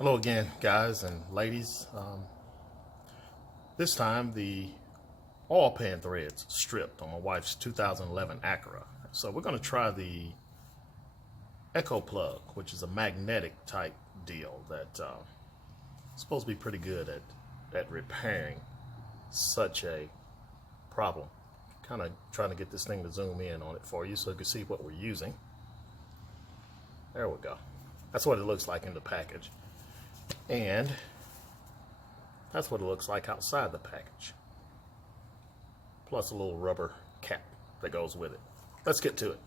Hello again, guys and ladies. This time the oil pan threads stripped on my wife's 2011 Acura. So we're going to try the Echo plug, which is a magnetic type deal that's supposed to be pretty good at repairing such a problem. Kind of trying to get this thing to zoom in on it for you so you can see what we're using. There we go. That's what it looks like in the package. And that's what it looks like outside the package. Plus a little rubber cap that goes with it. Let's get to it.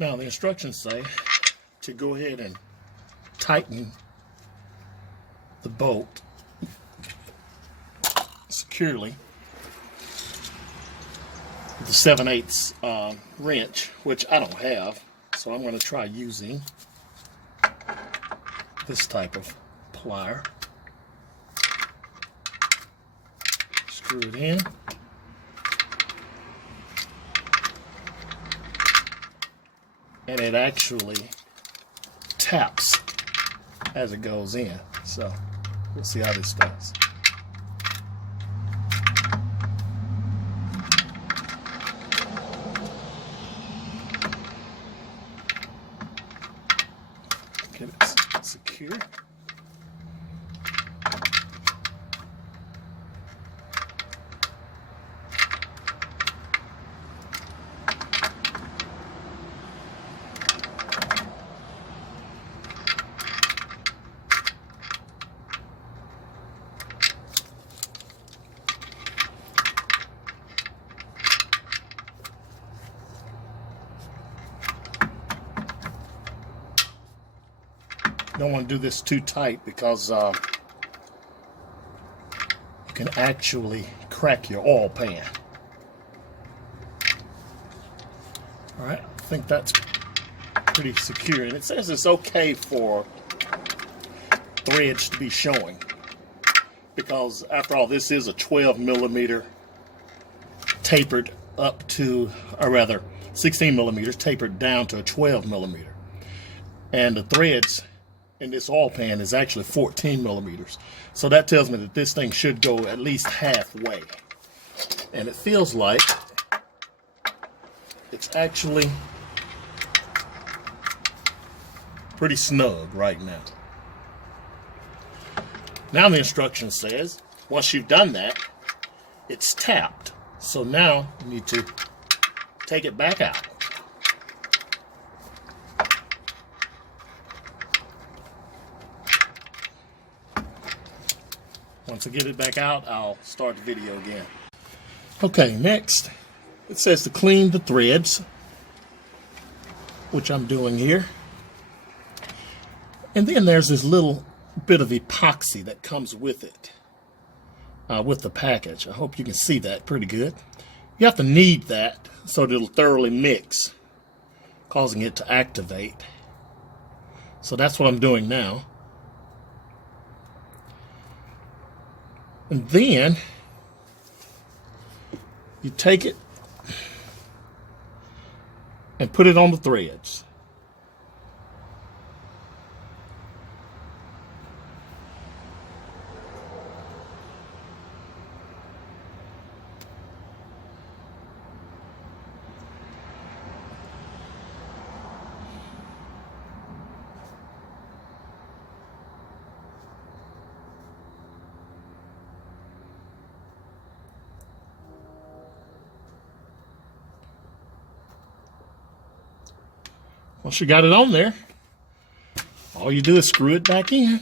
Now the instructions say to go ahead and tighten the bolt securely with the 7/8 wrench, which I don't have, so I'm going to try using this type of plier. Screw it in. And it actually taps as it goes in. So we'll see how this does. Get it secure. Don't want to do this too tight because you can actually crack your oil pan. Alright, I think that's pretty secure. And it says it's okay for threads to be showing, because after all, this is a 12mm tapered up to, or rather 16mm tapered down to a 12mm. And the threads in this oil pan is actually 14mm. So that tells me that this thing should go at least halfway. And it feels like it's actually pretty snug right now. Now the instruction says, once you've done that, it's tapped. So now you need to take it back out. Once I get it back out, I'll start the video again. Okay, next, it says to clean the threads, which I'm doing here. And then there's this little bit of epoxy that comes with it, with the package. I hope you can see that pretty good. You have to knead that so that it'll thoroughly mix, causing it to activate. So that's what I'm doing now. And then you take it and put it on the threads. Once you got it on there, all you do is screw it back in.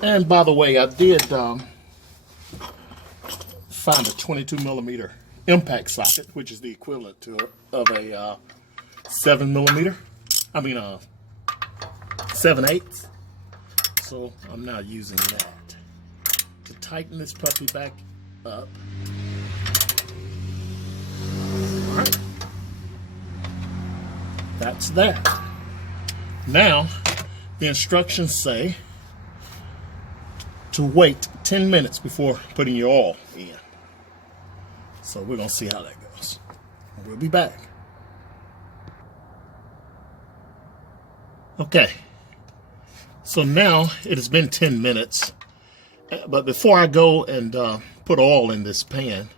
And by the way, I did find a 22mm impact socket, which is the equivalent of a 7mm. I mean, 7/8. So I'm now using that to tighten this puppy back up. All right. That's that. Now, the instructions say to wait 10 minutes before putting your oil in. So we're going to see how that goes. We'll be back. Okay. So now it has been 10 minutes. But before I go and put oil in this pan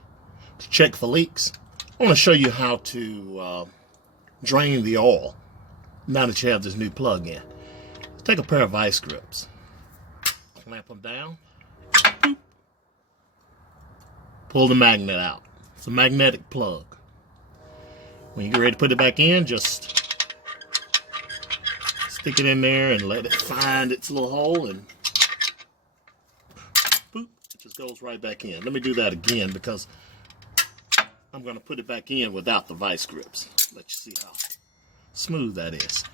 to check for leaks, I want to show you how to drain the oil now that you have this new plug in. Take a pair of vice grips, clamp them down, pull the magnet out. It's a magnetic plug. When you get ready to put it back in, just stick it in there and let it find its little hole, and boop, it just goes right back in. Let me do that again because I'm going to put it back in without the vice grips. Let you see how smooth that is.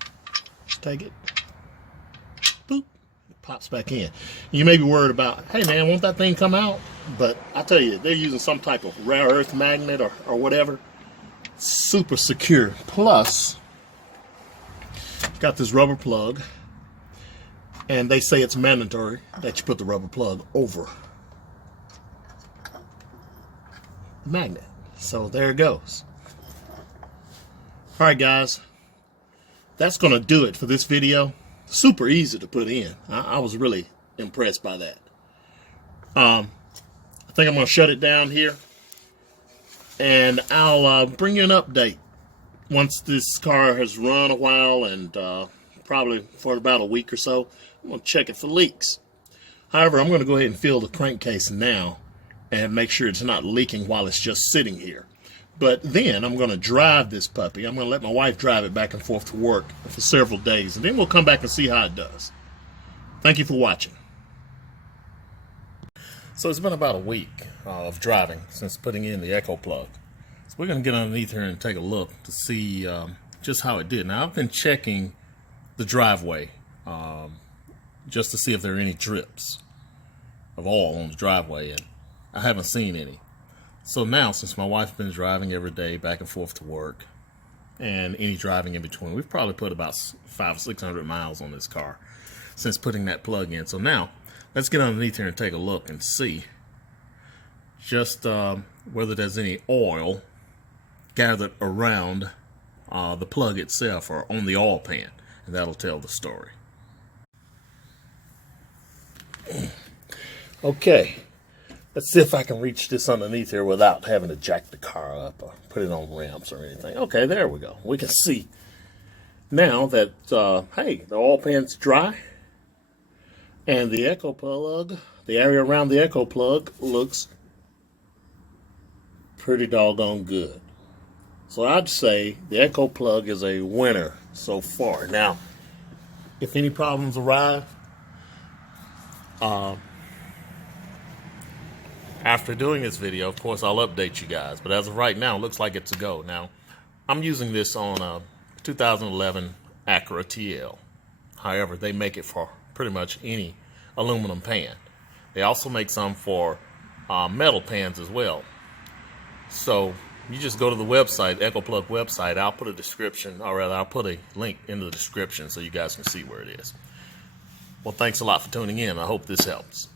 Just take it, boop, it pops back in. You may be worried about, hey man, won't that thing come out? But I tell you, they're using some type of rare earth magnet or whatever. Super secure. Plus, got this rubber plug, and they say it's mandatory that you put the rubber plug over the magnet. So there it goes. Alright guys, that's going to do it for this video. Super easy to put in. I was really impressed by that. I think I'm going to shut it down here, and I'll bring you an update once this car has run a while, and probably for about a week or so. I'm going to check it for leaks. However, I'm going to go ahead and fill the crankcase now and make sure it's not leaking while it's just sitting here. But then I'm going to drive this puppy. I'm going to let my wife drive it back and forth to work for several days, and then we'll come back and see how it does. Thank you for watching. So it's been about a week of driving since putting in the echo plug. So we're going to get underneath here and take a look to see just how it did. Now, I've been checking the driveway just to see if there are any drips of oil on the driveway, and I haven't seen any. So now, since my wife's been driving every day back and forth to work, and any driving in between, we've probably put about 500 or 600 miles on this car since putting that plug in. So now, let's get underneath here and take a look and see just whether there's any oil gathered around the plug itself or on the oil pan, and that'll tell the story. Okay. Let's see if I can reach this underneath here without having to jack the car up or put it on ramps or anything. Okay, there we go. We can see now that, hey, the oil pan's dry, and the echo plug, the area around the echo plug looks pretty doggone good. So I'd say the echo plug is a winner so far. Now, if any problems arise, after doing this video, of course, I'll update you guys. But as of right now, it looks like it's a go. Now, I'm using this on a 2011 Acura TL. However, they make it for pretty much any aluminum pan. They also make some for metal pans as well. So you just go to the website, Echo Plug website. I'll put a description, or rather, I'll put a link in the description so you guys can see where it is. Well, thanks a lot for tuning in. I hope this helps.